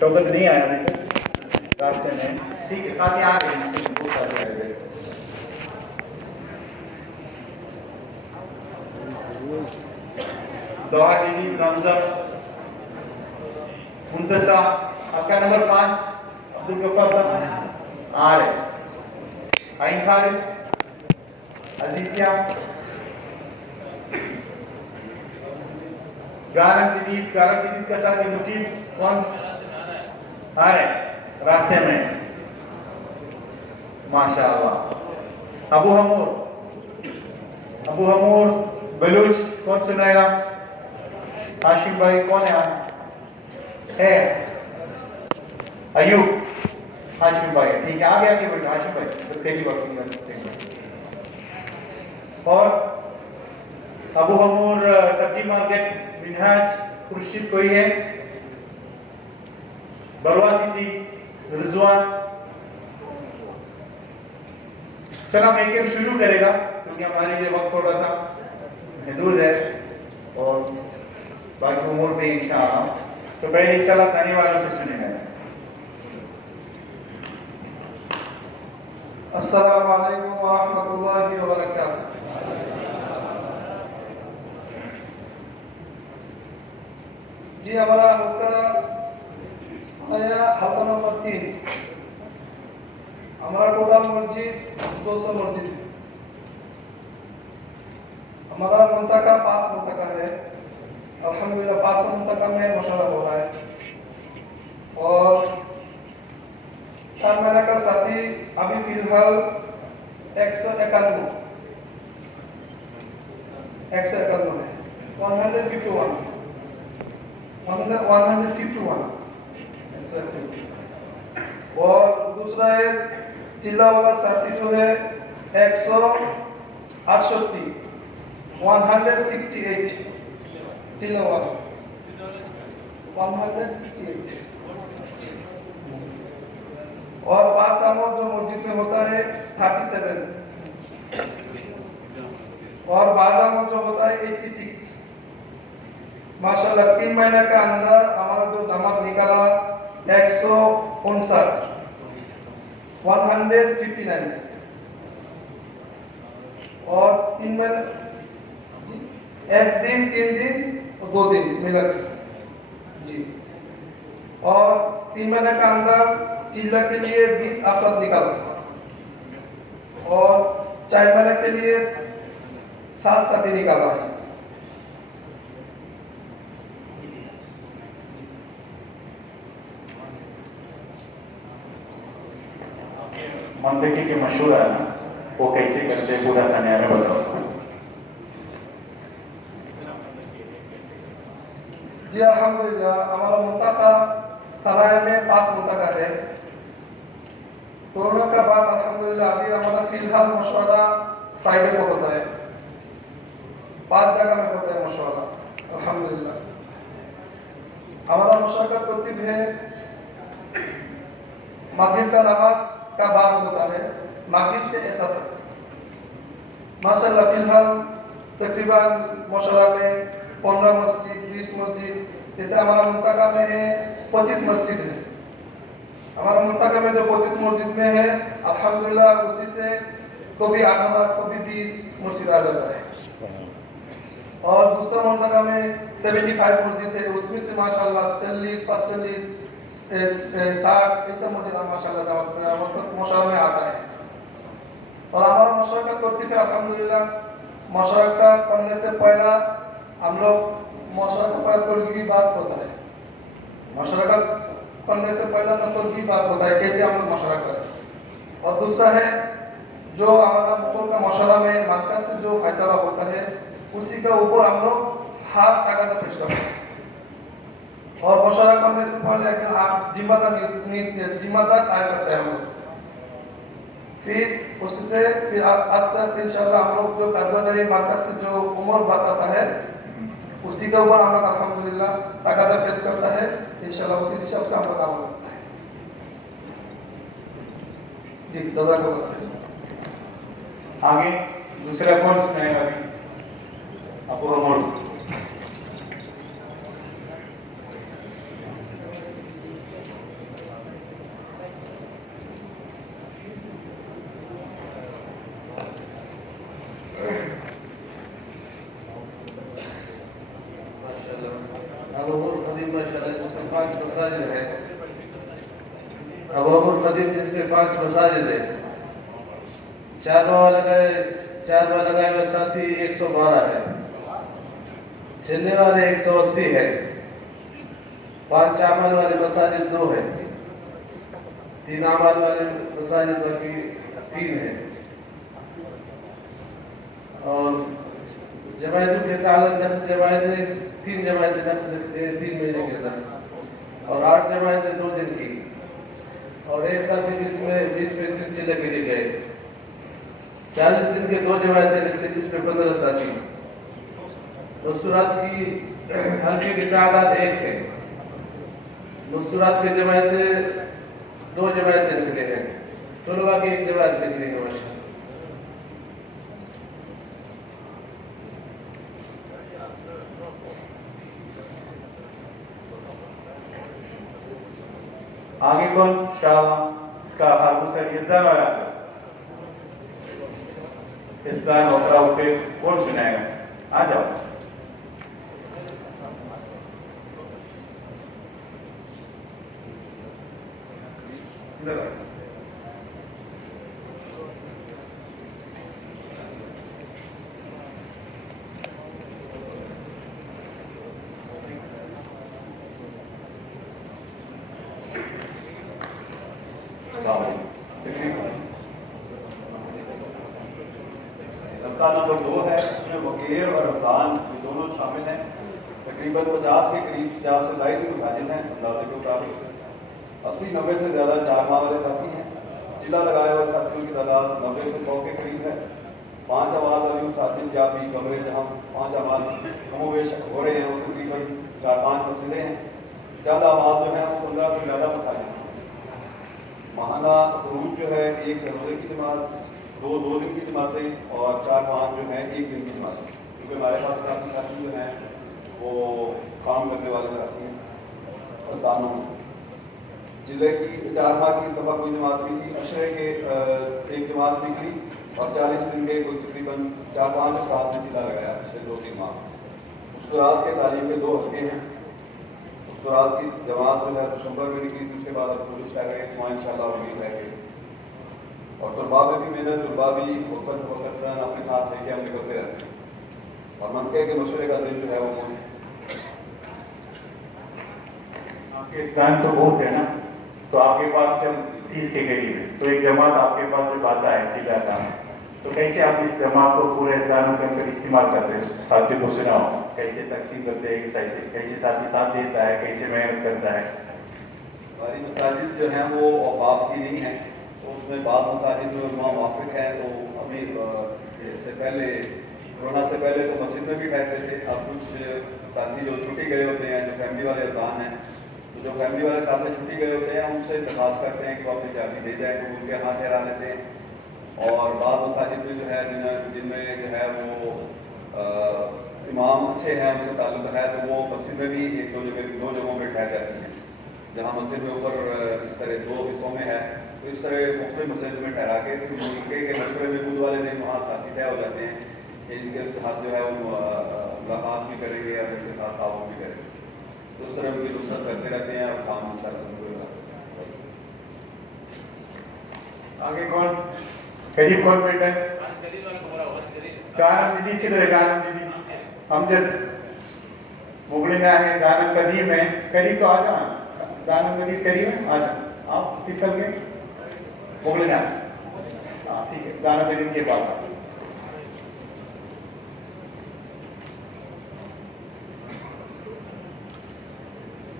शौकत नहीं आया बेटा रास्ते में, ठीक है साथ ही आ गए, बहुत सारे आ गए। दवा दीदी जमजम मुंतसा, आपका नंबर 5 अब्दुल गफ्फार साहब आ रहे, आइन खालिद, अजीजिया, गारम जदीद का साथ मुजीब कौन आ रहे रास्ते में, माशाअल्लाह। अबू हमूर बलूच कौन सुनाएगा? हाशिम भाई कौन है अयूब, हाशिम भाई ठीक है, आगे आगे बेटा हाशिम भाई तो तेरी बात और अबू हमूर सब्जी मार्केट मिनहाज खुर्शीद कोई है? बरवा सिटी रिजवान। चलो हम एक शुरू करेगा क्योंकि हमारे लिए वक्त थोड़ा सा महदूद है और बाकी उमूर पे इंशाअल्लाह। तो पहले इंशाअल्लाह सानी वालों से सुनेंगे। अस्सलामु अलैकुम व रहमतुल्लाहि व बरकातुहू। जी हमारा हल्का हल्का नंबर 3, हमारा टोटल मस्जिद 200 मस्जिद है। हमारा मुंतका 5 मुंतका है, अल्हम्दुलिल्लाह 5 मुंतका में मुशारा हो रहा है और 4 महीने का साथी अभी फिलहाल 151 है, 151 और दूसरा है जिला वाला साथी जो है 168 168 जिला वाला 168 और 5 अमर जो मस्जिद में होता है 37 और बाजामत जो होता है 86। माशाल्लाह 3 महीने के अंदर हमारा जो जमात निकाला 159 159 और 3 महीने 1 दिन 3 दिन और 2 दिन मिला जी। और 3 महीने के अंदर जिला के लिए 20 अफराद निकाला और 4 महीने के लिए 7 साथी निकाला है। मंदिर के मशहूर है ना, वो कैसे करते पूरा सनिया में बताओ। जी अल्हम्दुलिल्लाह हमारा मुंतका सराय में 5 मुंतका है। कोरोना के बाद अल्हम्दुलिल्लाह अभी हमारा फिलहाल मशवरा फ्राइडे को होता है, 5 जगह में होता है मशवरा अल्हम्दुलिल्लाह। हमारा मशवरा का तरतीब है मगरिब का नमाज का बाद होता है, मगरिब से ऐसा तक माशाल्लाह फिलहाल तकरीबन मशवरा में 15 मस्जिद 20 मस्जिद, जैसे हमारा मुंतका में है 25 मस्जिद है। हमारा मुंतका में जो 25 मस्जिद में है अल्हम्दुलिल्लाह उसी से कभी 8 कभी 20 मस्जिद आ जाता है। और दूसरा मुंतका में 75 मस्जिद है, उसमें से माशाल्लाह 40 45 60 ऐसा मस्जिद माशाल्लाह मशवरा में आता है। और हमारा मशवरा का तरतीब है अल्हम्दुलिल्लाह। मशवरा करने से पहला हम लोग मशवरा का पहले तोड़गी की बात होता है, मशवरा करने से पहला तोड़गी की बात होता है कैसे हम लोग मशवरा करें। और दूसरा है जो हमारा ऊपर का मशवरा में मरकज से जो फैसला होता है उसी के ऊपर हम लोग हाथ तगादा पेश करते हैं। और मशवरा करने से पहले एक जिम्मेदार तय करते हैं हम लोग, फिर उससे फिर आस्ते आस्ते इंशाल्लाह हम लोग जो कर्मचारी मरकज से जो उम्र बताता है उसी के ऊपर हम लोग अल्हम्दुलिल्लाह तगादा पेश करता है, इंशाल्लाह उसी हिसाब से हम लोग काम करते हैं। जी जज़ाकल्लाह। आगे दूसरा कौन सुनाएगा अभी? अबू हमूर। ابواب الخدیم ماشاءاللہ جس میں 5 مساجد ہیں، ابواب الخدیم جس میں 5 مساجد ہیں، 4 ماہ لگائے ہوئے ساتھی 112 ہے، چلنے والے 180 ہے، 5 اعمال والے مساجد 2 ہے، 3 اعمال والے مساجد باقی 3 ہے، اور جماعتوں کے تعداد جماعتیں 3 جماعتیں 3 مہینے کے اندر، اور 8 جماعتیں 2 دن کی، اور ایک ساتھی بیچ میں سلسلے کے لیے گئے، 40 دن کے 2 جماعتیں نکلی جس میں 15 ساتھی، مستورات کی حلقے کی تعداد 1 ہے، مستورات کی جماعتیں 2 جماعتیں نکلے ہیں، طلباء کی 1 جماعت نکلی ہے ماشاءاللہ۔ آگے کون شاہ اس کا خارموس ہے ازدان والا ازدان ہوتا اٹھے کون سنائے گا؟ آ جاؤ ادھر آئے۔ طبقہ نمبر 2 ہے، اس میں وکیر اور رمضان دونوں شامل ہیں، تقریباً 50 کے قریب یا سے زائد مساجد ہیں اندازے کے مطابق، 80-90 سے زیادہ 4 ماہ والے ساتھی ہیں، چلا لگائے ہوئے ساتھیوں کی تعداد 90 سے 100 کے قریب ہے، 5 آواز والی مساجد یا بھی کمرے جہاں 5 آواز کم و بیش ہو رہے ہیں وہ تقریباً 4-5 مسجدیں ہیں، چند آواز جو ہیں وہ 15 سے زیادہ مساجد ہیں۔ ماہانہ خروج جو ہے ایک سے روزے کی جماعت، 2 دن کی جماعتیں اور 4-5 جو ہیں 1 دن کی جماعتیں، کیونکہ ہمارے پاس کافی ساتھی جو ہیں وہ کام کرنے والے ساتھی ہیں اور سامنے ضلع کی 4 ماہ کی سبق کوئی جماعت نہیں تھی، عشرے کے 1 جماعت نکلی اور 40 دن کے کوئی تقریباً 4-5 افراد نے چلا لگایا پچھلے 2-3 ماہ۔ مستورات کے تعلیم کے 2 حلقے ہیں، مستورات کی جماعت جو ہے دسمبر میں نکلی تھی، اس کے بعد اب کوشش کر رہے ہیں اس ماہ انشاءاللہ امید ہے کہ، اور طلباء میں بھی محنت، طلباء بھی وقت اپنے ساتھ لے کے ہم نکلتے رہتے ہیں اور منطقے کے مشورے کا دن جو ہے وہ آپ کے اسلام تو بہت ہے نا، تو آپ کے پاس جب 30 کے قریب ہے تو ایک جماعت آپ کے پاس جب آتا ہے سیدھا کام، تو کیسے آپ اس جماعت کو پورے اسلام کے اندر استعمال کرتے ہیں؟ ساتھی کو سناؤ کیسے تقسیم کرتے ہیں، کیسے ساتھی ساتھ دیتا ہے، کیسے محنت کرتا ہے؟ ہماری مساجد جو ہیں وہ اوقاف کی نہیں ہیں، تو اس میں بعض مساجد جو امام موافق ہیں تو ابھی سے پہلے کورونا سے پہلے تو مسجد میں بھی ٹھہرتے تھے، اب کچھ ساتھی جو چھٹی گئے ہوتے ہیں، جو فیملی والے اذان ہیں، تو جو فیملی والے ساتھی چھٹی گئے ہوتے ہیں ہم ان سے درخواست کرتے ہیں کہ وہ اپنی چابی دے جائیں، تو ان کے ہاں ٹھہرا لیتے ہیں، اور بعض مساجد میں جو ہے جن میں جو ہے وہ امام اچھے ہیں، ان سے تعلق ہے، تو وہ مسجد میں بھی 1-2 جگہوں پہ ٹھہر جاتی ہیں، جہاں مسجد میں اوپر اس طرح 2 حصوں میں ہے تو اس طرح مختلف مسجد میں ٹھہرا کے ملکے کے مشورے میں بدھ والے دن وہاں ساتھی طے ہو جاتے ہیں کہ ان کے ساتھ جو ہے وہ ملاقات بھی کریں گے اور ان کے ساتھ تعاون بھی کریں گے، تو اس طرح ان کی نصرت کرتے رہتے ہیں اور کام انشاءاللہ آگے کون قریب کون بیٹا ہے؟ گانم جدید کدھر ہے؟ گانم جدید امجد مغلنا ہے، گانم قدیم ہے، قریب تو آ جانا، گانم جدید قریب ہے، آ جانا آپ کس سال کے؟ مغلنا، ہاں ٹھیک ہے، گانم جدید کے پاس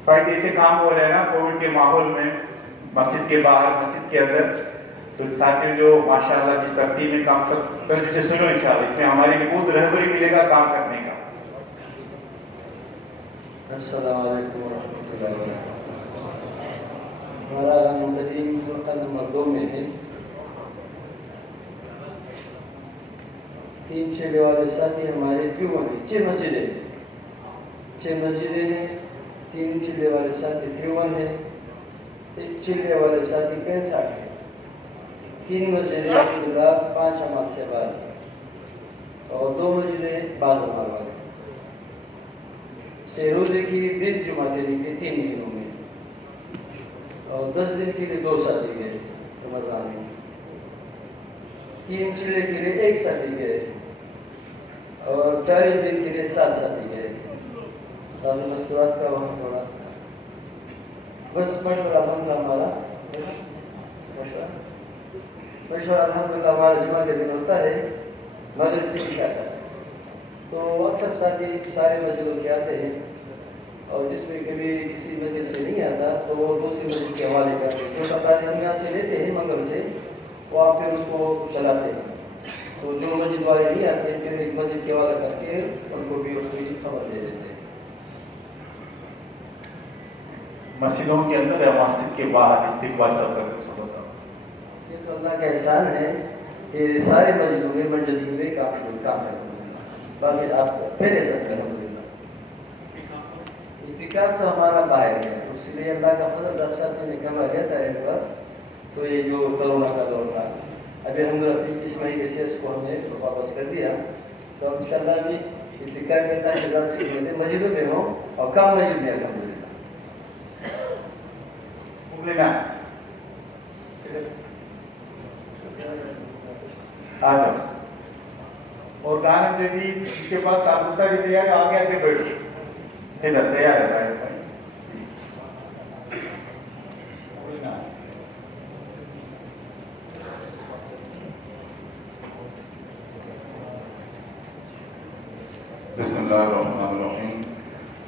بھائی جیسے کام ہو رہا ہے نا کووڈ کے ماحول میں، مسجد کے باہر مسجد کے اندر، تو ساتھی جو ماشاءاللہ جس ترتیب میں کام سب توجہ سے سنو انشاءاللہ، اس میں ہماری بھی خود رہبری ملے گا کام کرنے کا۔ السلام علیکم ورحمۃ اللہ وبرکاتہ۔ ہمارا غانم قدیم فرقہ نمبر 2 میں ہے، 3 چلے والے ساتھی ہمارے کیوں ہیں، 6 مسجدیں ہیں، 3 چلے والے ساتھی 53 ہیں، 1 چلے والے ساتھی 65 ہیں، 3 مسجدیں 5 امال سے بعد اور 2 مسجدیں بعض امال والے، से रोजे की 20 जुमातें निकली 3 दिनों में, और 10 दिन के लिए 2 शादी गए रमजान में, 3 चिल्ले के लिए 1 शादी गए, और 40 दिन के लिए 7 शादी गए। ताज़ी मस्तूरात का वहाँ थोड़ा बस मशवरा हमारा मशवरा अल्हम्दुलिल्लाह हमारा जुमा के दिन होता है मगरिब से इशा तक। तो अक्सर साथी सारे मस्जिदों के आते हैं, और जिसमें कभी किसी मस्जिद से नहीं आता तो वो दूसरी मस्जिद के हवाले करते हैं। जो ताज़ी हम यहाँ से लेते हैं मंगल से, वो आप फिर उसको चलाते हैं। तो जो मस्जिद वाले नहीं आते फिर एक मस्जिद के हवाला करके उनको भी उसकी खबर दे देते हैं। मस्जिदों के अंदर या मस्जिद के बाहर इस्तिकबाल सब होता है? ये तो अल्लाह का एहसान है कि सारे मस्जिदों में मस्जिद में काम करते हैं। बाकी आप पहले सकते हैं इतिकाफ तो हमारा बाहर है, इसलिए अल्लाह का फजल दर्शाते में कमा रहता है पर। तो ये जो कोरोना का दौर था, अभी हम लोग इस महीने से इसको हमने वापस कर दिया, तो इंशाल्लाह भी इतिकाफ के ताक़िदात से मस्जिदों में हो और कम मस्जिद में अल्हम्दुलिल्लाह। आ जाओ। और दान दे दी, इसके पास काबूसा की तैयारी, आगे आके बैठो, इधर तैयार है भाई। बिस्मिल्लाहिर्रहमानिर्रहीम।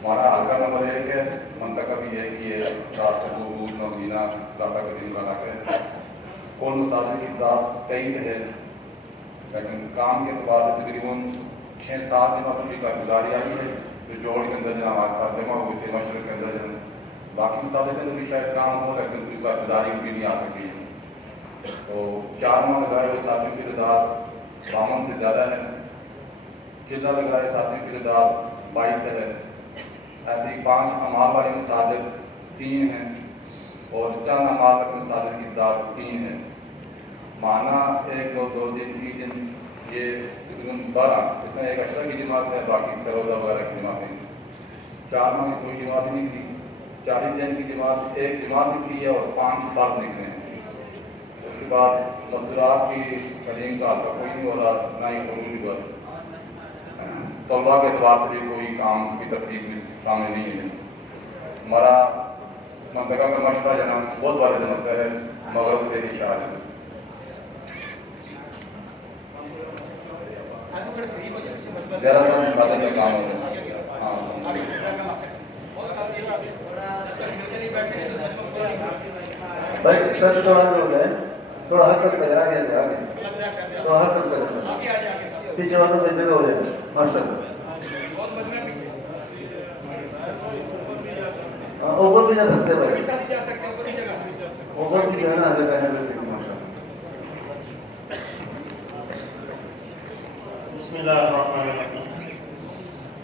हमारा हल्का नंबर 1 है, मंतका भी है कि ये रास्ते को दूध मदीना ज़्यादा कदीम बना के कौन मसाले की तादाद 23 है, लेकिन काम के अतबार से तकरीबन 6-7 जमातों की कारगुजारी आई है जो जोड़ के अंदर जहाँ हमारे साथ जमा हुए थे मशरक़ के अंदर जन बाकी मसाले के अंदर भी शायद काम हो, लेकिन कोई कारगुजारी भी नहीं आ सकी। तो 4 माह लगाए हुए साथियों की तादाद 52 से ज़्यादा है, चिल्ला लगाए साथियों की तादाद 22 है। ऐसे ही 5 अमाल वाले मसाजिद 3 हैं, और चंद अमाल वाले मसाजिद की तादाद 3 है। माना 1, 2, 2 दिन 3 दिन, ये तकरीबन 12, इसमें एक अशरा की जमात है, बाकी सरोजा वगैरह की जमातें। 4 माह की कोई जमात नहीं निकली, 40 दिन की जमात एक जमात निकली है और 5 फर्द निकले हैं। उसके बाद मजदूरात की तलीम का हल्का कोई नहीं हो रहा, ना ही खरूज पर तलबा के अतबार से भी कोई काम की तरतीब सामने नहीं है। हमारा मंतका में मशरा जना बहुत बड़ा जमता है, मगरब से इशा है। ज़्यादातर सादे का काम है। भाई सर थोड़ा लोग हैं, थोड़ा हरकत कर आगे थोड़ा हरकत कर, पीछे वालों में जगह हो जाए मास्टर। ऊपर भी जा सकते भाई, ऊपर भी जो है ना जगह है मास्टर। बिस्मिल्लाहिर्रहमानिर्रहीम।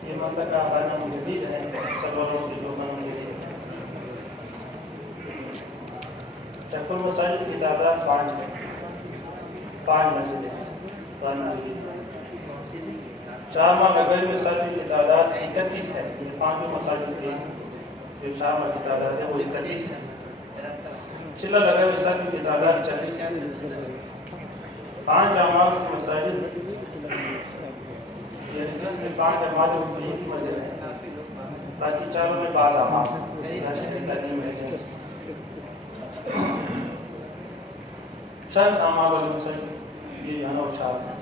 ये मंतका हमारा मुजद्दिद है, सल्लल्लाहु अलैहि वसल्लम। टकुल मसाजिद की तादाद 5 है, 5 मस्जिद है, 5 मस्जिद। 4 माह गैर मसाजिद की तादाद 31 है। ये 5 मसाजिद की जो 4 माह की तादाद है वो 31 है। चिल्ला लगे मसाजिद की तादाद 40 है। 5 अमाल की मसाजिद जिसमें 5 अमाल की मस्जिद है, ताकि चारों में बाज़ अमाल चंद अमाल वाले मसाजिद ये यहाँ उछाल है।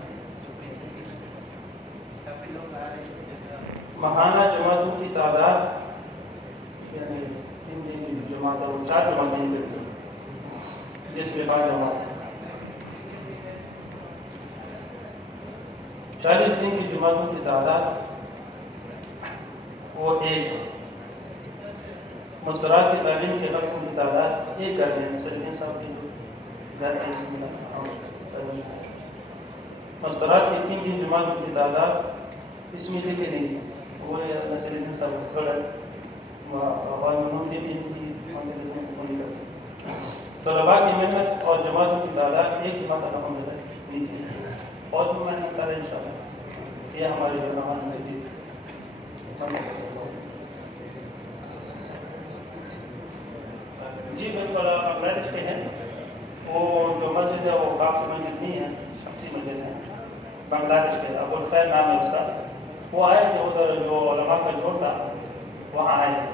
महाना जमातों की तादाद यानी 3 दिन की जमात और 4 जमातें जिसमें 5 जमात। 40 दिन की जमातों की तादाद वो 1 है। मुस्तरात की तालीम के हक़ की तादाद 1 कर दें। सलीम साहब की मुस्तरात की 3 दिन जमातों की तादाद इसमें लिखे नहीं है, वो सलीम साहब थोड़ा तलबा की मेहनत और जमातों की तादाद 1 जमात नहीं है, और भी मेहनत करें इंशाअल्लाह। ये हमारे जो बांग्लादेश के हैं, वो जो मस्जिद है वो काफ़ी मस्जिद नहीं है, शख्सी मस्जिद है, बांग्लादेश के, अबुल खैर नाम है उसका। वो आए थे उधर, जो उलमा का जोड़ था वहाँ आए थे।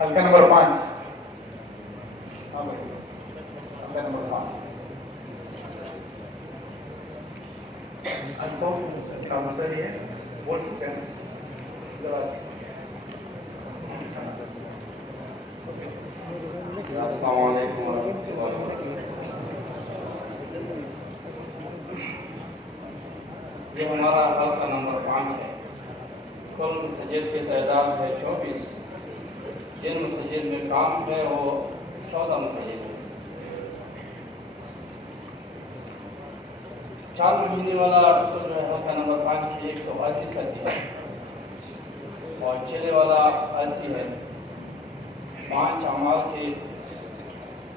हल्का नंबर 5। हाँ भाई, हल्का नंबर 5। अल्फो काम सही है, बोल सकते हैं। अस्सलाम वालेकुम वरहमतुल्लाहि वबरकातुहू। ये हमारा हल्का नंबर 5 है। कुल मस्जिद की तादाद है 24। जिन मस्जिद में काम है वो 14 मस्जिद है। 4 महीने वाला तो जो है हल्का नंबर 5 की 180 साथी है, और चले वाला 80 है। 5 अमाल की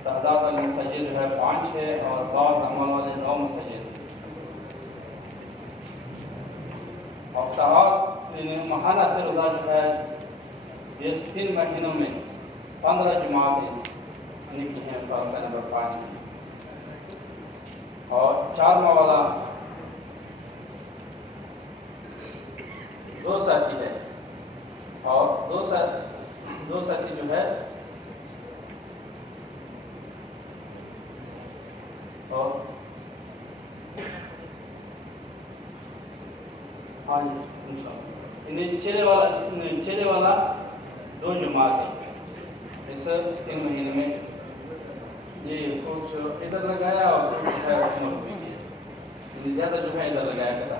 तादाद वाले मस्जिद जो है 5 है, और बाज़ अमाल वाले 9 मस्जिद। और शहाब महाना से रोज़ा जो है ये 3 महीनों में 15 जमातें निकली हैं हल्का नंबर 5 में। और 4 माह वाला 2 साथी है, और 2 साथी जो है और हाँ जी चले वाला 2 जमात है इस 3 महीने में। जी कुछ इधर लगाया और कुछ है ज़्यादा जो है इधर लगाया करा।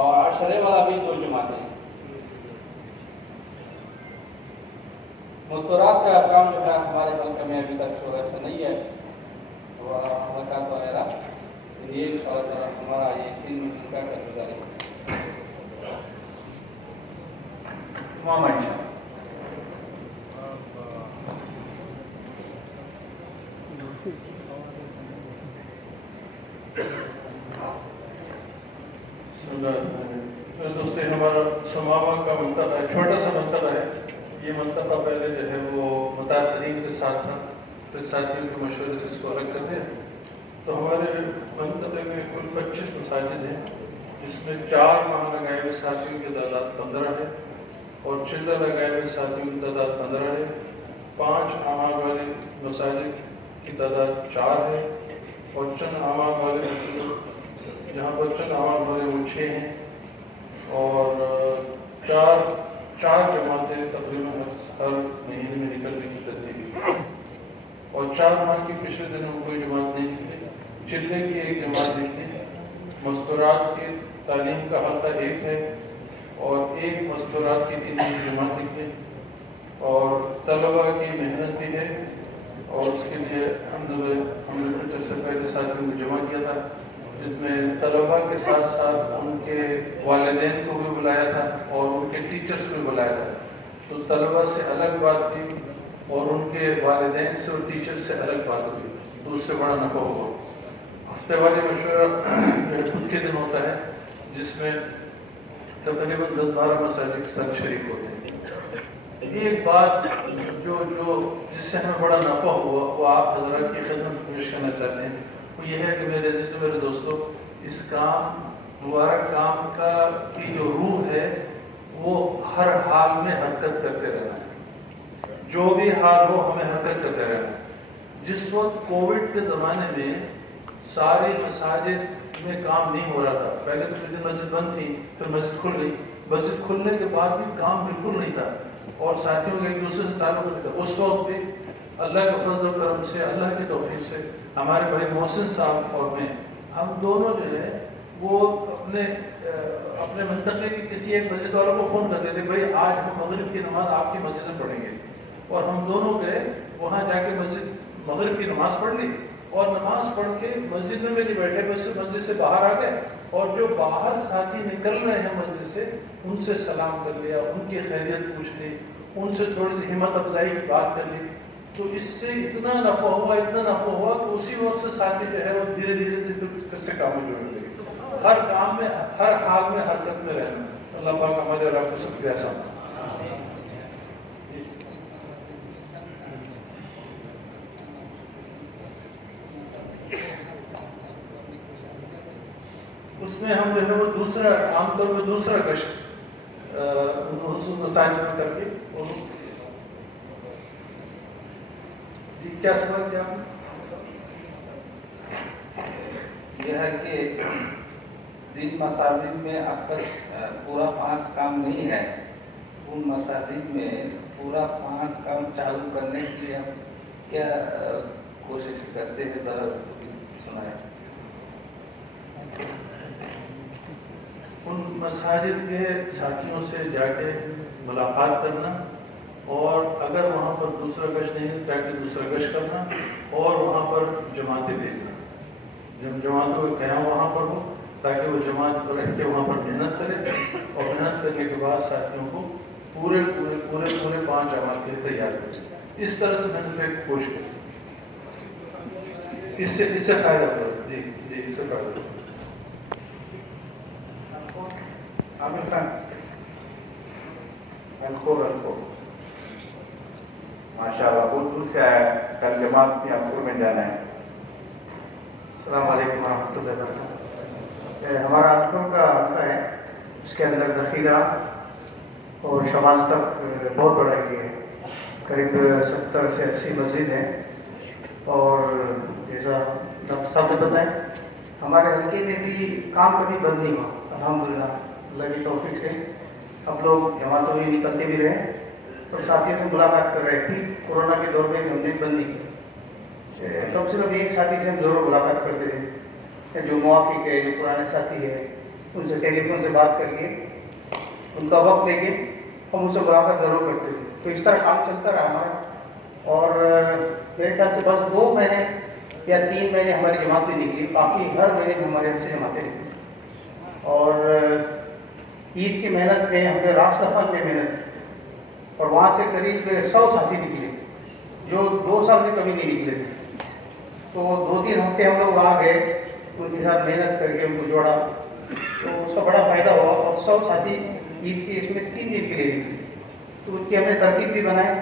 और अशरे वाला भी 2 जमात है। मुस्तरात का काम जो है हमारे हल्के में अभी तक शोर ऐसा नहीं है, और मुलाकात वगैरह ये इंशाअल्लाह हमारा ये 3 महीने का गुजारी है। दोस्तों, हमारा समावा का मंतबा है, छोटा सा मंतबा है। ये मंतबा पहले जो है वो मुतातरीन के साथ था, फिर साथियों के मशवरे से इसको अलग करते हैं। तो हमारे मंतबे में कुल 25 मसाजिद हैं, जिसमें 4 माह लगाए हुए साथियों की तादाद 15 है, और चिल्ला लगाए हुए साथियों की तादाद 15 है। 5 आमाल वाले मसाजिद की तादाद 4 है, और चंद आमाल वाले मस्जिद जहाँ पर चंद आमाल वाले वो 6 हैं, और 4 जमातें तकरीबन हर महीने में निकलने की तरतीब, और 4 माह की पिछले दिनों में कोई जमात नहीं निकली। चिल्ले की 1 जमात निकली। मस्तूरात की तालीम का हल्का 1 है, और 1 मस्तूरात की 3 जमात निकली, और तलबा की मेहनत भी है, और उसके लिए हमने कुछ से पहले साथियों को जमा किया था, जिसमें तलबा के साथ साथ उनके वालिदैन को भी बुलाया था और उनके टीचर्स को भी बुलाया था। तो तलबा से अलग बात हुई और उनके वालिदैन से और टीचर से अलग बात हुई, तो उससे बड़ा नफा हुआ। हफ्तेवारी मशवरा खुद के दिन होता है, जिसमें तकरीबन 10-12 मसाजिद के साथ शरीक होते हैं। एक बात जो जिससे हमें बड़ा नफा हुआ वो आप हजरात की खिदमत पेश करना चाहते हैं, वो ये है कि मेरे दोस्तों, इस मुबारक काम की जो रूह है वो हर हाल में हरकत करते रहना है। जो भी हाल हो हमें हरकत करते रहना है। जिस वक्त कोविड के ज़माने में सारी मसाजिद में काम नहीं हो रहा था, पहले तो मस्जिद बंद थी, फिर मस्जिद खुल गई। मस्जिद खुलने के बाद भी काम बिल्कुल नहीं था और साथियों का एक दूसरे से ताल्लुक नहीं था। उस वक्त भी अल्लाह के फजल करम से, अल्लाह की तौफीक से हमारे भाई मोहसिन साहब और मैं, हम दोनों जो है वो अपने मंतक़े की किसी एक मस्जिद वालों को फ़ोन करते थे, भाई आज हम मगरिब की नमाज आपकी मस्जिद में पढ़ेंगे। और हम दोनों गए वहाँ जाके मगरिब की नमाज पढ़ ली, और नमाज पढ़ के मस्जिद में भी नहीं बैठे, बस मस्जिद से बाहर आ गए, और जो बाहर साथी निकल रहे हैं मस्जिद से उनसे सलाम कर लिया, उनकी खैरियत पूछ ली, उनसे थोड़ी सी हिम्मत अफजाई की बात कर ली। तो इससे इतना नफा हुआ कि उसी वक्त से साथी जो है वो धीरे धीरे फिर से काम में जुड़ गए। हर काम में, हर हाल में हरकत में रहना। अल्लाह पाक हमारे और आपको सबके ऐसा दूसरा आमतौर पर दूसरा गश्त मसाजिद में करके जी क्या सवाल किया आपने? यह है कि जिन मसाजिद में आपका पूरा 5 काम नहीं है, उन मसाजिद में पूरा 5 काम चालू करने के लिए हम क्या कोशिश करते हैं, जरा सुनाएं। उन मसाजिद के साथियों से जाके मुलाकात करना, और अगर वहाँ पर दूसरा गश्त नहीं है जाके दूसरा गश्त करना, और वहाँ पर जमातें भेजना। जब जमातों का क़याम वहाँ पर हो ताकि वो जमात पर रह के वहाँ पर मेहनत करे, और मेहनत करने के बाद साथियों को पूरे 5 अमल के लिए तैयार करें। इस तरह से मैंने फिर कोशिश की, इससे फायदा होगा। जी जी, इससे फायदा होगा। आमिर खान अलखोर माशाअल्लाह बहुत दूर से आया, कल जमात की अलखोर में जाना है। अस्सलाम वालेकुम रहमतुल्लाहि व बरकातहू। हमारा अलखोर का हल्का है, उसके अंदर ज़ख़ीरा और शमाल तक बहुत बड़ा एरिया है, करीब 70 से 80 मस्जिद हैं। और जैसा डॉक्टर साहब ने बताया, हमारे हल्के में भी काम कभी बंद नहीं हुआ अल्हम्दुलिल्लाह, अल्लाह की तौफीक से। हम लोग जमातों में निकलते भी रहे और साथियों से मुलाकात कर रहे थे। कोरोना के दौर में हमने बंद नहीं की, कम से कम एक साथी से हम जरूर मुलाकात करते थे, जो मुआफिक है, जो पुराने साथी है, उनसे टेलीफोन से बात करके उनका वक्त लेके हम उनसे मुलाकात जरूर करते थे। तो इस तरह काम चलता रहा हमारा, और मेरे ख्याल से बस 2 महीने या 3 महीने हमारी जमात नहीं निकली, बाकी हर महीने में हमारे यहाँ से जमाते निकली। और ईद की मेहनत में हमने राष्ट्रफल में मेहनत की, और वहाँ से करीब 100 साथी निकले जो 2 साल से कभी नहीं निकले थे। तो 2-3 हफ्ते हम लोग वहाँ गए, उनके साथ मेहनत करके उनको जोड़ा, तो उसका बड़ा फायदा हुआ। और 100 साथी ईद के इसमें 3 दिन के लिए निकले, तो उनकी हमने तरतीब भी बनाई,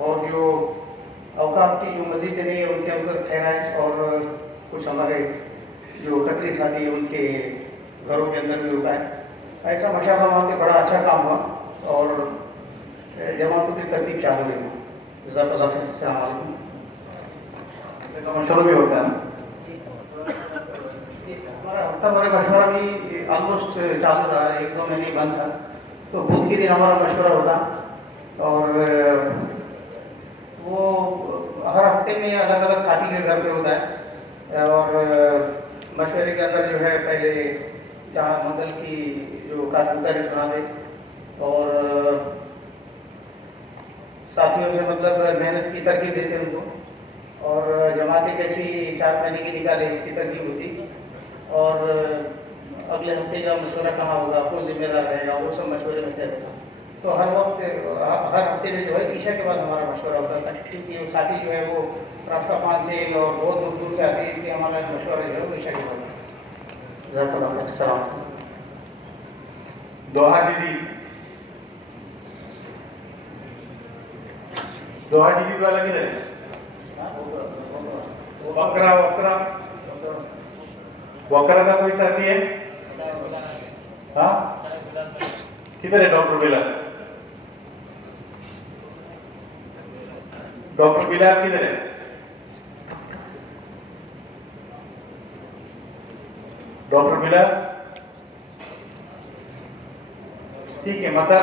और जो अवकाफ की जो मस्जिदें नहीं है उनके अंदर ठहराए, और कुछ हमारे जो खतरी साथी है उनके घरों के अंदर भी रुकाए। ऐसा माशाअल्लाह वहाँ पे बड़ा अच्छा काम हुआ, और जमातों की तरतीब चालू रही। जज़ाकल्लाह खैर। अस्सलाम वालेकुम। मशवरा भी होता है ना, हमारा हफ्ता भर मशवरा भी ऑलमोस्ट चालू रहा है, 1-2 महीने बंद था। तो बुध के दिन हमारा मशवरा होता, और वो हर हफ्ते में अलग अलग साथी के घर पे होता है। और मशवरे के अंदर जो है पहले जहाँ मंगल की जो कारकुनदारी सुना दे, और साथियों से मतलब मेहनत की तरकीब देते उनको, और जमातें कैसी 4 महीने की निकाले इसकी तरकीब होती, और अगले हफ्ते का मशवरा कहाँ होगा, कौन जिम्मेदार रहेगा, वो सब मशवरे में तय होता। तो हर वक्त हर हफ्ते में जो है ईशा के बाद हमारा मशवरा होता था, क्योंकि वो साथी जो है वो रास्ता 5 से और बहुत दूर दूर से आते हैं, इसलिए हमारा मशवरा जो है वो ईशा के बाद। दोहा जदीद वाला किधर है? वकरा का कोई साथी है? हाँ, किधर है डॉक्टर बिलाल? डॉक्टर बिलाल किधर है? डॉक्टर बिलाल ठीक है। मतार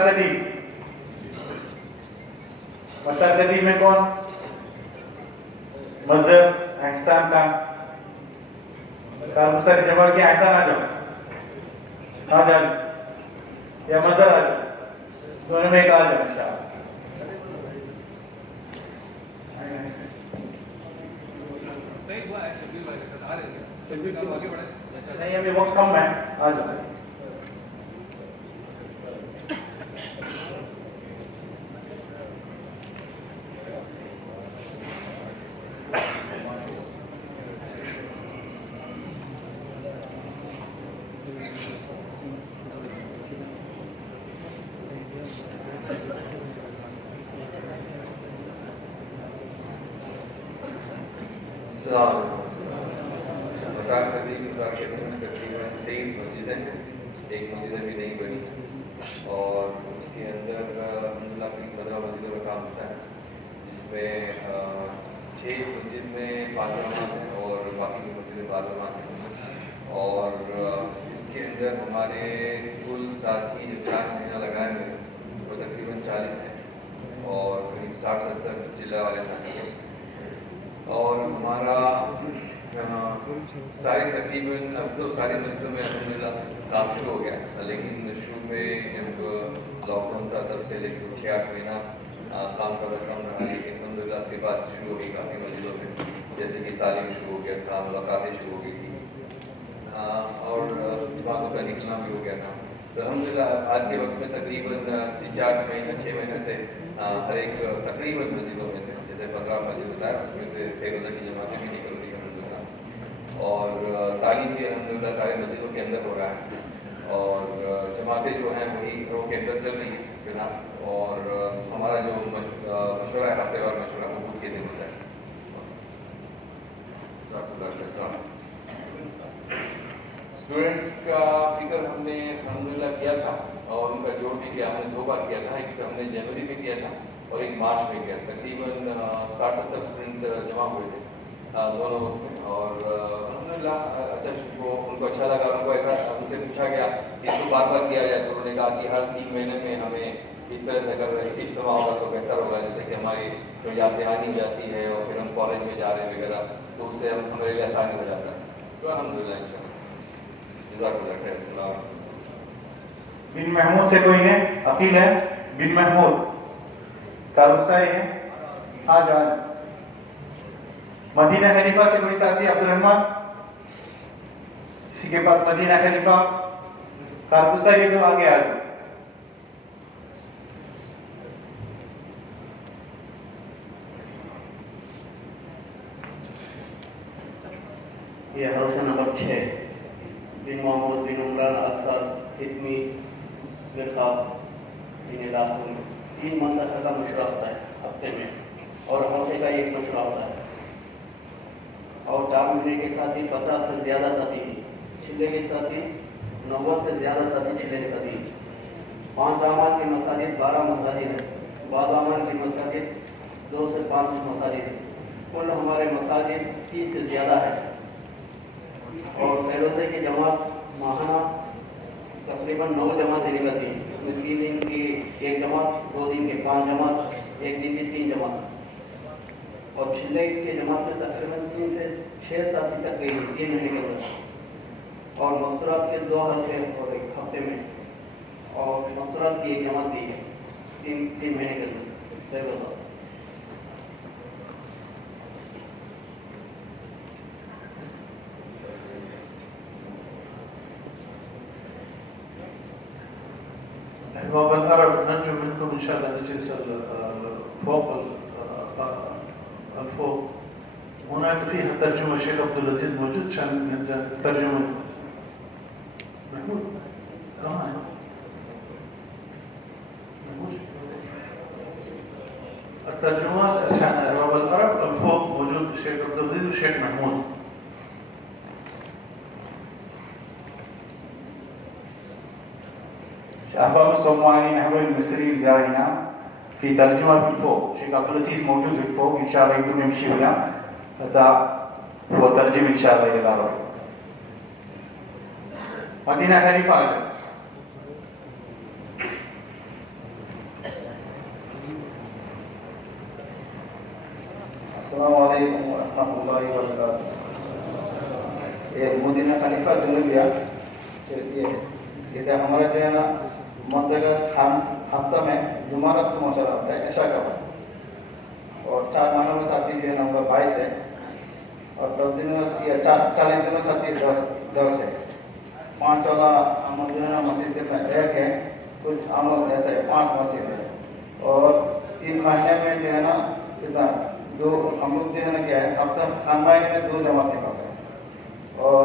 जदीद में कौन? मजहब एहसान का मुसरी जमा के एहसान आ जाओ, आ जाओ, या मजहब आ जाओ, दोनों में एक आ जाओ इंशाअल्लाह। नहीं अभी वक्त कम है, आ जाओ। मकान नदी की तकरीबन 23 मस्जिदें हैं, एक मस्जिद भी नहीं बनी और उसके अंदर अलहमदिल्ला करीब 15 मस्जिदों का काम होता है, जिसमें 6 मस्जिद में 5 जमात हैं और बाकी की मस्जिदें 5 जमात हैं। और इसके अंदर हमारे कुल साथी जो 4 महीना लगाए हुए वो तकरीबन 40 हैं और करीब 60-70 जिला वाले साथी हैं। और हमारा सारे तकरीबन अब तो सारी मस्जिदों में अल्हम्दुलिल्लाह काम शुरू हो गया, लेकिन शुरू में जब लॉकडाउन था तब से लेकर 6-8 महीना काम का कम रहा, लेकिन अल्हम्दुलिल्लाह उसके बाद शुरू हो गई काफ़ी मस्जिदों में, जैसे कि तालीम शुरू हो गया था, मुलाकातें शुरू हो गई थी और बातों का निकलना भी हो गया था। तो अल्हम्दुलिल्लाह आज के वक्त में तकरीबन 3-4 महीने 6 महीने से हर एक तकरीबन मस्जिदों में से जैसे 15 मस्जिद होता है उसमें से सैरोज़ा की जमातें भी निकल रही हैं अल्हम्दुलिल्लाह, और तालीम भी अल्हम्दुलिल्लाह सारे मस्जिदों के अंदर हो रहा है और जमातें जो हैं वही घरों के अंदर चल रही है बिना। और हमारा जो मशवरा है हफ्तेवार मशवरा वो के दिन होता है। स्टूडेंट्स का फिक्र हमने अल्हम्दुलिल्लाह किया था और उनका जोड़ भी किया, हमने 2 बार किया था, एक तो हमने जनवरी में किया था और एक मार्च में किया। तकरीबन 60-70 स्टूडेंट जमा हुए थे दोनों वक्त में और अल्हम्दुलिल्लाह अच्छा उनको अच्छा लगा। उनको ऐसा उनसे पूछा गया कि इसको बार-बार किया जाए, तो उन्होंने कहा कि हर 3 महीने में हमें इस तरह से अगर इज्तिमा होगा तो बेहतर होगा, जैसे कि हमारी जो याद दहानी हो जाती है और फिर हम कॉलेज में जा रहे हैं वगैरह, तो उससे हम हमारे लिए आसानी हो जाता है। तो अल्हम्दुलिल्लाह इंशाअल्लाह। बिन महमूद से कोई है? अकील है? बिन महमूद तारुसाई है? आज मदीना खलीफा से कोई साथी? अब्दुल रहमान किसी के पास मदीना खलीफा तारुसाई तो आगे आ जाओ। ये हौसा नंबर 6 बिन मोहम्मद बिन उमरान अक्सर इतनी गिरफ्तार इन इलाकों में 3 मंदिर का मशवरा होता है हफ्ते में और हफ्ते का एक मशवरा होता है और 4 महीने के साथी 50 से ज़्यादा साथी, छिले के साथी 90 से ज़्यादा साथी, छिले के साथी 5 आमान की मसाजिद 12 मसाजिद है, बाद आमान की मसाजिद 2 से 5 मसाजिद है, कुल हमारे मसाजिद 30 से ज़्यादा है। और सैरोज़े की जमात माहाना तकरीबन 9 जमात देनी पड़ती है, उसमें 3 दिन की 1 जमात, 2 दिन के 5 जमात, 1 दिन की 3 जमात और छिले के जमात में तकरीबन 3 से 6 साथी तक गई 3 महीने के अंदर। और मस्तूरात के 2 हल्के हो गए हफ्ते में और मस्तूरात की 1 जमात दी है 3 महीने के अंदर। सही बताओ। وبالعرب نرجو منكم ان شاء الله نجلس فوق الفوق. هناك فيها ترجمه الشيخ عبد العزيز موجود عشان ترجمه محمود. الترجمان عشان ارباب العرب الفوق موجود الشيخ عبد العزيز والشيخ محمود. أحباب الصومالي نحو المصري الجاهنا في ترجمة في الفوق. شيخ عبد العزيز موجود في الفوق إن شاء الله يكون يمشي هنا حتى هو ترجم إن شاء الله إلى العربي. مدينة خليفة أجل. السلام عليكم ورحمة الله وبركاته. मदीना खलीफा जुनूबिया ये हमारा जो है ना मंदिर हफ्ता में जुमारत को मशवरा होता है ऐसा का और 4 महीनों में साथी जो है ना उनका 22 है और 10 दिनों में 40 दिनों साथी 10 है। 5 वाला अमल जो है ना मस्जिद के एक है, कुछ अमल ऐसा है 5 मस्जिद है और 3 महीने में जो है ना कितना 2 हम लोग जो है ना क्या है हफ्ता 3 महीने में 2 जमात निकालते हैं और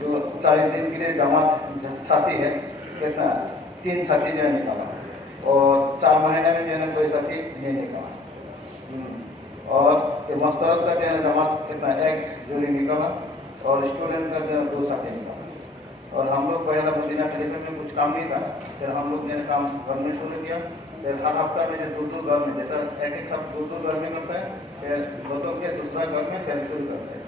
जो 40 दिन के लिए जमात साथी है कितना 3 साथी जो है निकाला और 4 महीने में जो है ना कोई साथी नहीं निकाला और मस्तरत का जो है जमात कितना 1 जोड़ी निकाला और स्टूडेंट का जो है 2 साथी निकाला। और हम लोग पहला मदीना खलीफा में कुछ काम नहीं था, फिर हम लोग ने काम घर में शुरू किया। फिर हर हफ्ता में जो दो घर में, जैसा एक हफ्ता दो घर में करता है, फिर दो के दूसरा घर में फिर शुरू करते हैं,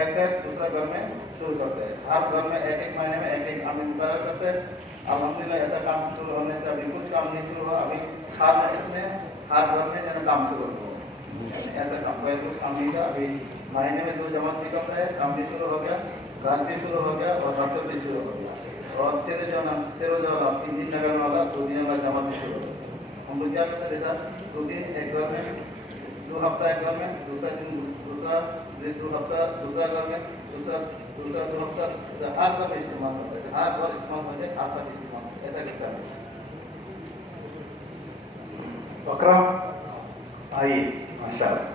एक दूसरा घर में शुरू करते हैं। हर घर में एक महीने में एक हम मुतारा करते हैं। अल्हम्दुलिल्लाह ऐसा काम शुरू होने से अभी कुछ काम नहीं शुरू हुआ, अभी हर महीने में हर घर में जो काम शुरू हो, ऐसा काम कोई कुछ काम नहीं था। अभी महीने में 2 जमात निकलता है, काम भी शुरू हो गया, रात भी शुरू हो गया और हफ्ते भी शुरू हो गया। और तेरे जो 3 दिन नगर में वाला 2 दिन का जमात भी शुरू हो गया। हम लोग क्या करते हैं, 2 दिन एक घर में, 2 हफ्ता एक घर में, दूसरा दिन दूसरा, 2 हफ्ता दूसरा घर में, दूसरा 2 हफ्ता, हर घर में इस्तेमाल करते हैं, हर घर इस्तेमाल होते हैं, हर साल इस्तेमाल, ऐसा करता है। अकरम आइए, माशाअल्लाह।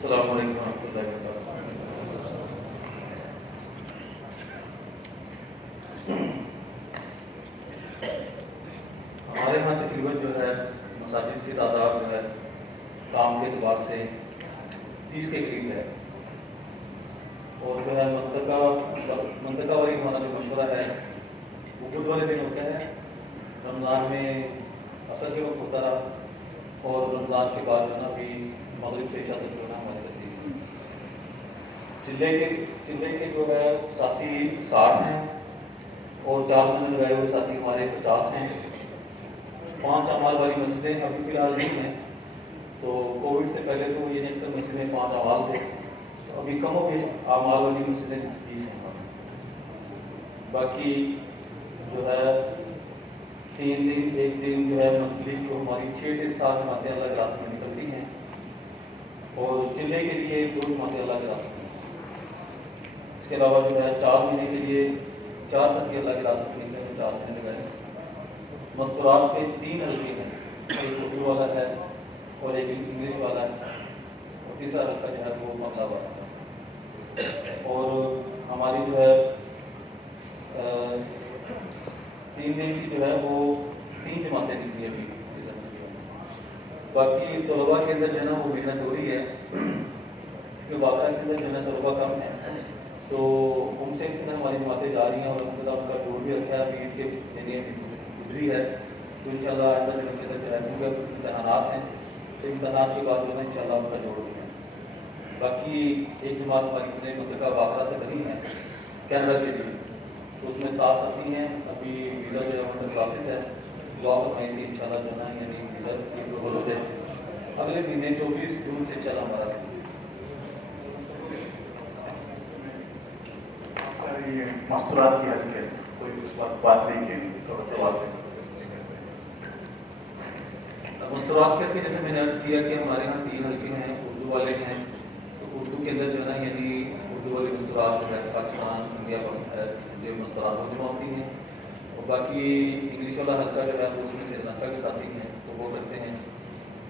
अस्सलामु अलैकुम रहमतुल्लाहि व बरकातहू। हमारे यहाँ तकरीबन जो है मसाजिद की तादाद जो है काम के एतबार से 30 के करीब है। और जो है मंतका वाली हमारा जो मशवरा है वो बुध वाले दिन होता है। रमज़ान में असर के वक्त होता रहा और रमज़ान के बाद जो ना भी मगरिब से इशा तक जो है हमारी तकरीब। चिल्ले के जो है साथी 60 हैं और 4 में जो है वो साथी हमारे 50 हैं। 5 अमाल वाली मस्जिदें अभी फिलहाल नहीं हैं, तो कोविड से पहले तो ये अक्सर मस्जिदें 5 अमाल थे, तो अभी कम हो गई अमाल वाली मस्जिदें 20 हैं। बाकी जो है 3 दिन, एक दिन जो है मंथली जो हमारी 6 से 7 जमातें अल्लाह के रास्ते में निकलती हैं और चिल्ले के लिए 2 जमातें अल्लाह के रास्ते में। इसके अलावा जो है 4 महीने के लिए 4 साथी अल्लाह के रास्ते में निकले, 4 महीने गए। मस्तूरात के 3 हल्के हैं, एक उर्दू वाला है और एक इंग्लिश वाला है और तीसरा हल्का जो है वो बांग्ला वाला है। और हमारी जो है 3 दिन की जो है वो 3 जमातें निकली अभी। बाकी तलबा के अंदर जो है ना वो मेहनत हो रही है, क्योंकि बागरा के अंदर जो है ना तलबा कम है, तो उनसे हमारी जमातें जा रही हैं और उनका जोड़ भी रखा है। अभी ईद के लिए गुजरी है, तो इंशाल्लाह आइंदा दिनों के अंदर जो है क्योंकि इम्तहानात हैं, तो इम्तहानात के बाद जो है इंशाल्लाह उनका जोड़ भी है। बाकी एक जमात हमारी अपने मुतलका बागरा से बनी है कैनेडा के लिए, तो उसमें 7 साथी हैं। अभी वीज़ा जो है मतलब क्लासेस है, दुआ करवाएँ कि इंशाल्लाह जो है यानी वीज़ा की अप्रूवल हो जाए अगले महीने 24 जून से इंशाल्लाह हमारा। ये मस्तूरात की हल्के कोई उस वक्त बात नहीं की, थोड़ा सवाल से मस्तूरात करके जैसे मैंने अर्ज किया कि हमारे यहाँ 3 हल्के हैं, उर्दू वाले हैं, तो उर्दू के अंदर जो है ना यानी उर्दू वाली मस्तूरात जो है पाकिस्तान इंडिया जो मस्तूरात वो जमा होती हैं। और बाकी इंग्लिश वाला हल्का जो है वो उसमें श्रीलंका के साथी हैं, तो वो करते हैं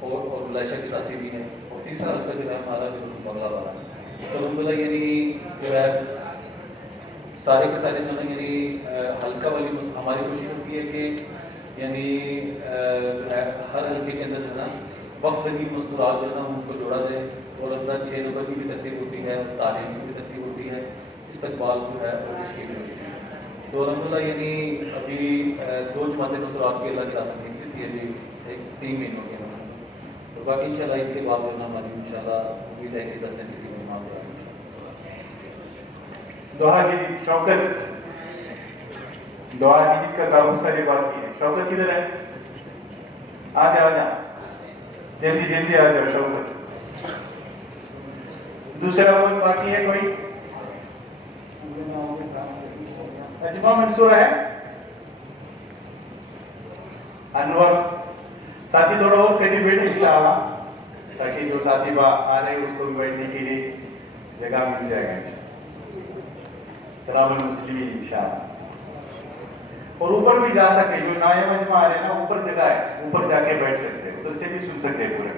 और मलेशिया के साथी भी हैं। और तीसरा हल्का जो है हमारा जो बांग्ला वाला है, तो अल्हम्दुलिल्लाह यानी जो है सारे के सारे जो है यानी हल्का वाली हमारी कोशिश होती है कि यानी हर हल्के के अंदर जो है ना वक्त की मस्तूरात जो है ना उनको जोड़ा जाए। और अंदर 6 नंबर की भी तरतीब होती है, तारीख की भी तरतीब होती है, इस्तकबाल जो है और इसकी भी होती है। तो अल्हम्दुलिल्लाह यानी अभी 2 जमातें मस्तूरात की अल्लाह की रास्ते में निकली थी अभी 3 महीनों के अंदर। तो बाकी इंशाल्लाह ईद के बाद जो है ना हमारी इंशाल्लाह उम्मीद है कि 10 दिन की मेहमान है। दुआ की शौकत, दुआ की का बहुत सारी बात की है। शौकत किधर है? आ जा जल्दी जल्दी आ जाओ शौकत। दूसरा कोई बाकी है? कोई अजमा मंसूर है? अनवर साथी थोड़ा और करीब बैठे इंशाअल्लाह, ताकि जो साथी आ रहे हैं उसको भी बैठने के लिए जगह मिल जाएगा सलामुल मुस्लिमीन इंशाअल्लाह। और ऊपर भी जा सके, जो नाया मजमा आ रहे हैं ना ऊपर जगह है, ऊपर जाके बैठ सकते हैं, उधर से भी सुन सकते हैं पूरा।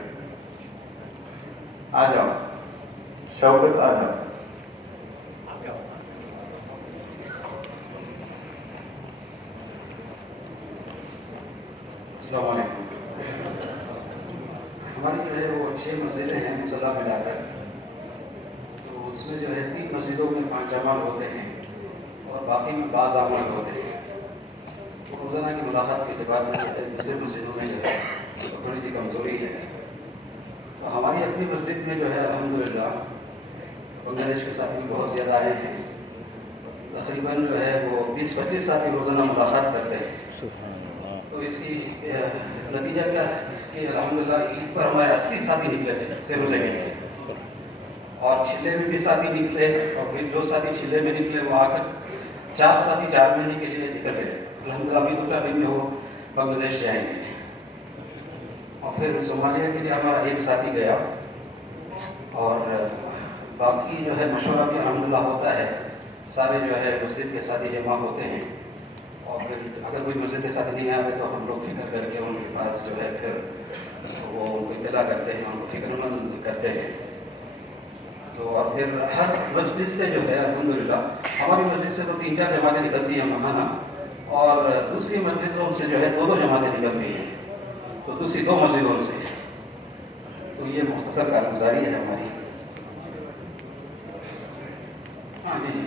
आ जाओ शौकत, आ जाओ। अस्सलाम वालेकुम। हमारी जो है वो 6 मस्जिदें हैं मुसल्ला मिलाकर, तो उसमें जो है 3 मस्जिदों में 5 अमाल होते हैं और बाकी में बाज़ अमाल होते हैं। तो रोज़ाना की मुलाकात के अतबार से दूसरे मस्जिदों में जो है तो थोड़ी सी कमज़ोरी है। तो हमारी अपनी मस्जिद में जो है अल्हम्दुलिल्लाह बांग्लादेश के साथी भी बहुत ज़्यादा आए हैं। तकरीबन जो है वो 20-25 साथी रोज़ाना मुलाकात करते हैं। तो इसकी नतीजा क्या है कि अल्हम्दुलिल्लाह ईद पर हमारे 80 साथी निकले थे से रोज़े के लिए, और छिल्ले में भी साथी निकले, और फिर जो साथी छिल्ले में निकले वो आकर 4 साथी 4 महीने के लिए निकल गए। अल्हम्दुलिल्लाह अभी 2-4 दिन में वो बांग्लादेश से आएंगे। और फिर सोमालिया के लिए हमारा 1 साथी गया, और बाकी जो है मशवरा भी अल्हम्दुलिल्लाह होता है। सारे जो है मस्जिद के साथी जमा होते हैं, और फिर अगर कोई मस्जिद के साथी नहीं आते तो हम लोग फिक्र करके उनके पास जो है फिर वो उनको इत्तला करते हैं, उनको फिक्रमंद करते हैं। तो और फिर हर मस्जिद से जो है अल्हम्दुलिल्लाह हमारी मस्जिद से तो 3-4 जमातें निकलती हैं महाना, और दूसरी मस्जिदों से जो है 2-2 जमातें निकलती हैं, तो दूसरी 2 मस्जिदों से। तो ये मुख्तसर कारगुजारी है हमारी। हाँ जी जी,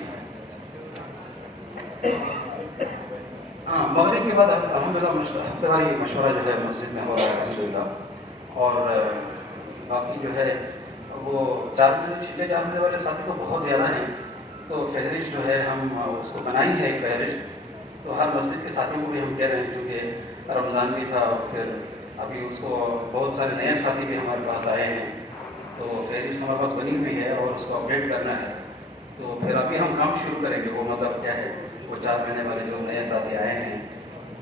हाँ मगरिब के बाद अल्हम्दुलिल्लाह हफ्तेवारी मशवरा जो है मस्जिद में हो रहा है अल्हम्दुलिल्लाह। और बाकी जो है वो 4 महीने वाले साथी तो बहुत ज़्यादा हैं, तो फहरिस्त जो है हम उसको बनाई है एक फहरिस्त। तो हर मस्जिद के साथियों को भी हम कह रहे हैं, क्योंकि रमज़ान भी था, फिर अभी उसको बहुत सारे नए साथी भी हमारे पास आए हैं, तो फहरिस्त हमारे पास बनी हुई है और उसको अपडेट करना है। तो फिर अभी हम काम शुरू करेंगे। वो मतलब क्या है, वो 4 महीने वाले जो नए साथी आए हैं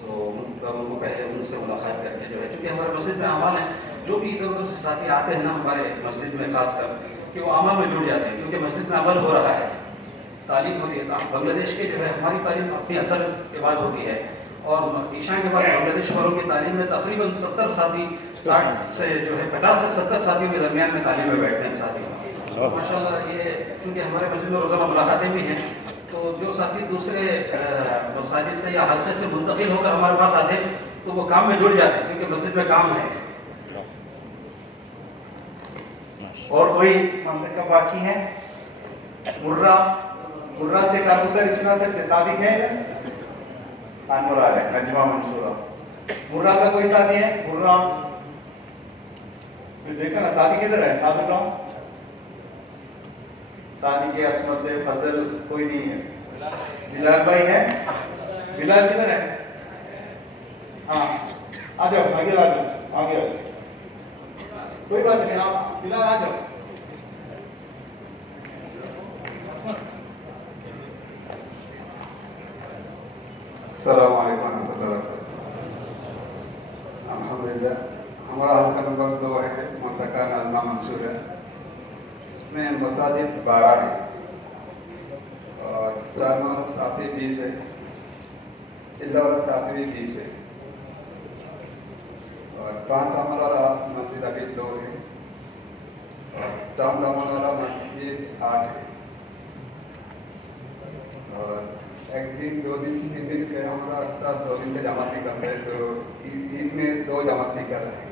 तो उनको पहले उनसे मुलाकात करके जो है, क्योंकि हमारे मस्जिद में अमाल है, जो भी इधर उधर से साथी आते हैं ना हमारे मस्जिद में खासकर, कि वो अमल में जुड़ जाते हैं, क्योंकि मस्जिद में अमल हो रहा है, तालीम हो रही है। बांग्लादेश के जो है हमारी तालीम अपनी असर के बाद होती है, और ईशा के बाद बांग्लादेश वालों की तालीम में तकरीबन 70 साथी 60 से जो है 50 से 70 साथियों के दरमियान में तालीम में बैठते हैं साथी। माशाल्लाह ये क्योंकि हमारे मस्जिद में रोज़ाना मुलाकातें भी हैं, तो जो साथी दूसरे मसाजिद से या हल्के से मुंतकिल होकर हमारे पास आते हैं तो वो काम में जुड़ जाते हैं, क्योंकि मस्जिद में काम है। और कोई मंतका बाकी है? मुर्रा से कारगुजारी सुना सकते? सादिक है अनमुरा है, नजमा मंसूरा। मुर्रा का कोई साथी है? मुर्रा देखा ना, साथी किधर है? हाथ उठाओ। सादी के असमत फजल कोई नहीं है। बिलाल भाई है? बिलाल किधर है? हाँ आ जाओ, आगे आ जाओ, आगे आ जाओ, कोई बात नहीं, आप बिलाल आ जाओ। अस्सलाम वालेकुम रहमतुल्लाहि व बरकातहू। अल्हम्दुलिल्लाह हमारा हल्का नंबर 2 है, मुंतका नाज़मा मंसूर है। इसमें मसाजिद 12 है और 4 साथी 20 है, चिल्ला वाला साथी भी 20 है, और 5 अमल वाला मस्जिद अभी 2 है, और 4 अमल वाला मस्जिद 8 है। और एक दिन 2 दिन 3 दिन के हमारा अक्सर 2 दिन से जमात निकलते हैं, तो ईद में 2 जमात निकल रहे हैं।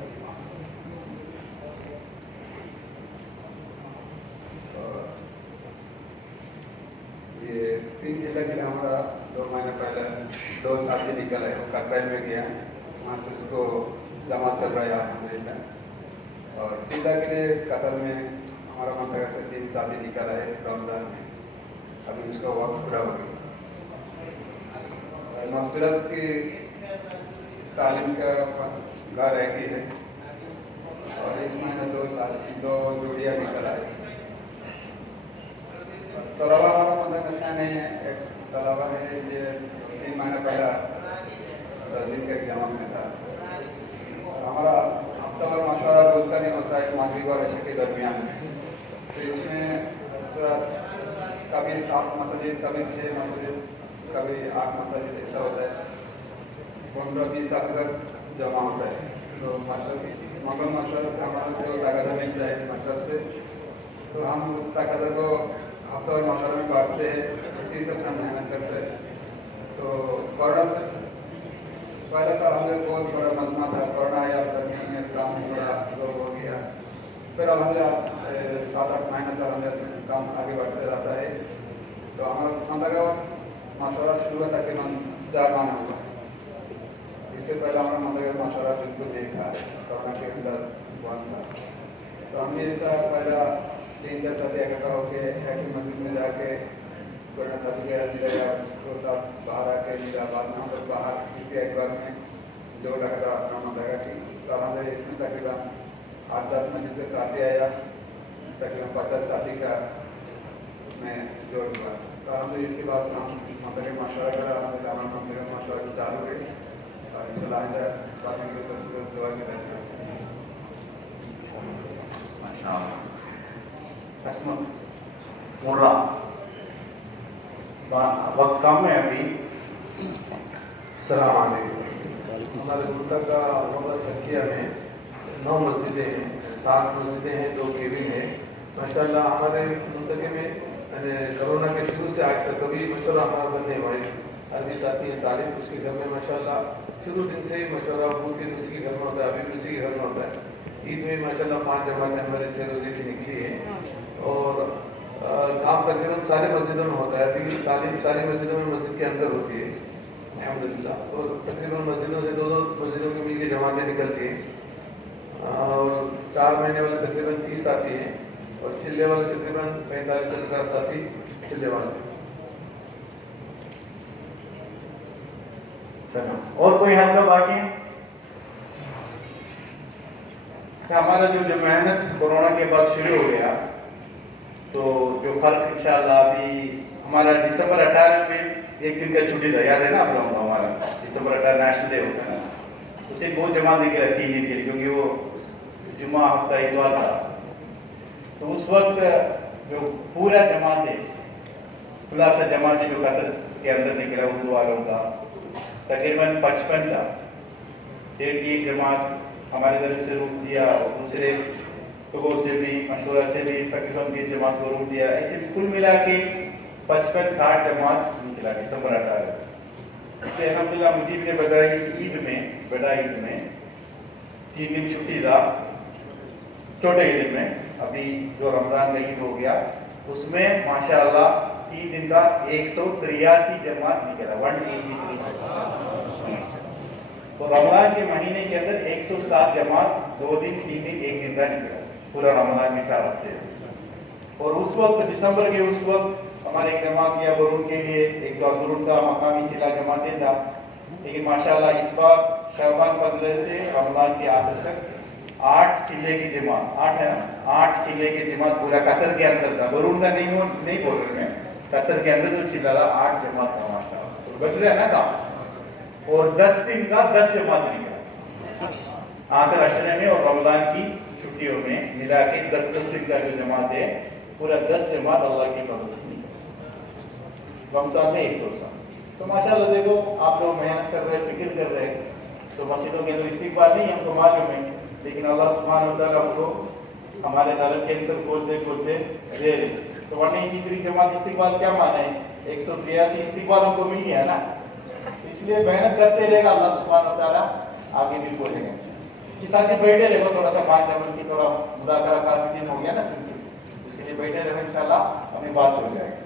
ये 3 जिला के लिए हमारा 2 महीने पहले 2 साथी निकल है, वो ककराई में गया, वहाँ से उसको जमात चल रहा है अल्हम्दुलिल्लाह। और जिला के लिए कतर में हमारा मंतका से 3 साथी निकल है रमजान में, अभी उसका वक्त पूरा हो गया। मस्जिद की तालीम का घर एक ही है, और इस महीने 2 जोड़ियाँ निकल आए। तलाबा वाला मतलब अच्छा नहीं है, एक तलाबा है ये 3 महीने पहला तस्दीक के जमा के साथ हमारा हफ्ता और मशवरा रोज का नहीं होता है, मागरिब और इशा के दरमियान में। तो इसमें कभी 7 मस्जिद, कभी 6 मस्जिद, कभी 8 मस्जिद ऐसा होता है, 15-20 अक्सर जमा होता है। तो मशवरा से हमारा जो लगातार मिलता है मशवरा से तो हम उस ताकत को हफ्तों और माशाला में बांटते हैं, इसी हिसाब से हम मेहनत करते हैं। तो कोरोना से पहले तो हमें बहुत बड़ा मजमा था, कोरोना आया में इस्लाम में बड़ा लोग हो गया, फिर अब हमें 7-8 महीने से हमें काम आगे बढ़ते रहता है। तो हमारा मतलब माशाला शुरू हुआ तकरीबन 4 महीने हुआ। इससे पहले हमारा मतलब माशाला बिल्कुल देखा है, कोरोना के अंदर बंद था। तो हमने ऐसा पहला 3-4 साथी इकट्ठा होकर हैकी मस्जिद में जाके कोरोना साथी के अंदर उसको साथ बाहर आके बाद में हम लोग बाहर किसी एतबार में जो लगा अपना मतलब की, तो हमारे इसमें तकरीबन 8-10 मस्जिद से साथी आया, तकरीबन 50 साथी का उसमें जोड़ हुआ। तो हमने इसके बाद हम मतलब माशाला करा, हमारे माशाला चालू हुई और इंशाल्लाह आइंदा बाकी के सब दुआ की रहती है। असमत मुर्रा वक्त कम है अभी। सलाम अलैकुम। हमारे मुल्तका मोहम्मद शकिया में 9 मस्जिदें हैं, 7 मस्जिदें हैं, 2 केबिन है। माशाल्लाह हमारे मुल्तके में कोरोना के शुरू से आज तक कभी मशवरा हमारा बंद नहीं हुआ है। अरबी साथी हैं तालिब, उसके घर में माशाल्लाह शुरू दिन से ही मशवरा बहुत दिन उसके घर में होता है, अभी भी उसी के घर में होता है। ईद में माशाल्लाह 5 जमातें हमारे से रोजे की निकली है और काम तकरीबन सारे मस्जिदों में होता है। अभी तालीम सारी मस्जिदों में मस्जिद के अंदर होती है अल्हम्दुलिल्लाह। और तकरीबन मस्जिदों से 2-2 मस्जिदों की मिल के जमातें निकल के और 4 महीने वाले तकरीबन 30 साथी हैं और चिल्ले वाले तकरीबन 45 से 50 साथी चिल्ले वाले। चलो और कोई हल का बाकी है? हमारा जो मेहनत कोरोना के बाद शुरू हो गया, तो जो फर्क इंशाल्लाह अभी हमारा दिसंबर 18 में एक दिन का छुट्टी था, याद है ना आप लोगों को? हमारा दिसंबर 18 नेशनल डे होता है ना, उसे बहुत जमा निकला 3 दिन के लिए, क्योंकि वो जुम्मा हफ्ता इतवार था। तो उस वक्त जो पूरा जमात है, खुलासा जमात है जो कतर के अंदर निकला उर्दू वालों का, तकरीबन 55 था। एक जमात हमारी तरफ से रोक दिया और दूसरे लोगों से भी मशवरा से भी तकरीबन 20 जमात को रोक दिया। ऐसे कुल मिला के 55-60 जमात निकला दिसंबर 18। इससे अल्हम्दुलिल्लाह मुझे ने बताया इस ईद में, बड़ा ईद में 3 दिन छुट्टी था, छोटे ईद में अभी जो रमजान का ईद हो गया उसमें माशाअल्लाह 3 दिन का 183 जमात निकला, 183। तो रमजान के महीने के अंदर 107 जमात 2 दिन 3 दिन 1 दिन का निकला पूरा रमजान में 4 हफ्ते। और उस वक्त दिसंबर के उस वक्त हमारे एक जमात किया बरून के लिए एक दुरुद का मकामी सिला जमातें था, लेकिन माशाल्लाह इस बार शाबान 15 से रमजान के आखिर तक 8 चिल्ले की जमात, 8 है ना, 8 चिल्ले की जमात पूरा कतर के अंदर था। बरून का नहीं बोल रहे मैं, कतर के अंदर जो चिल्ला था 8 जमात था माशाल्लाह। तो बच रहे ना काम। और 10 दिन का 10 जमात निकला आखिर अशरे में और रमजान की छुट्टियों में मिला के 10-10 दिन का जो जमात है पूरा 10 जमात अल्लाह की फजल से निकला रमजान में 107। तो माशाल्लाह देखो आप लोग मेहनत कर रहे हैं, फिक्र कर रहे हैं, तो मस्जिदों के अंदर इस्तिकबाल नहीं हमको मालूम है, लेकिन अल्लाह सुब्हानहू व तआला हमको हमारे दालत कैंसर खोलते खोलते दे रहे। तो 183 जमात इस्तिकबाल क्या माना है? 183 इस्तिकबाल हमको मिल गया ना, इसलिए मेहनत करते रहेगा अल्लाह सुब्हानहू व तआला आगे भी खोलेंगे। कि साथी बैठे रहो, थोड़ा सा 5 अमल की थोड़ा मुदाकरा काफी दिन हो गया ना सुन के, इसलिए बैठे रहो, इंशाल्लाह हमें बात हो जाएगी।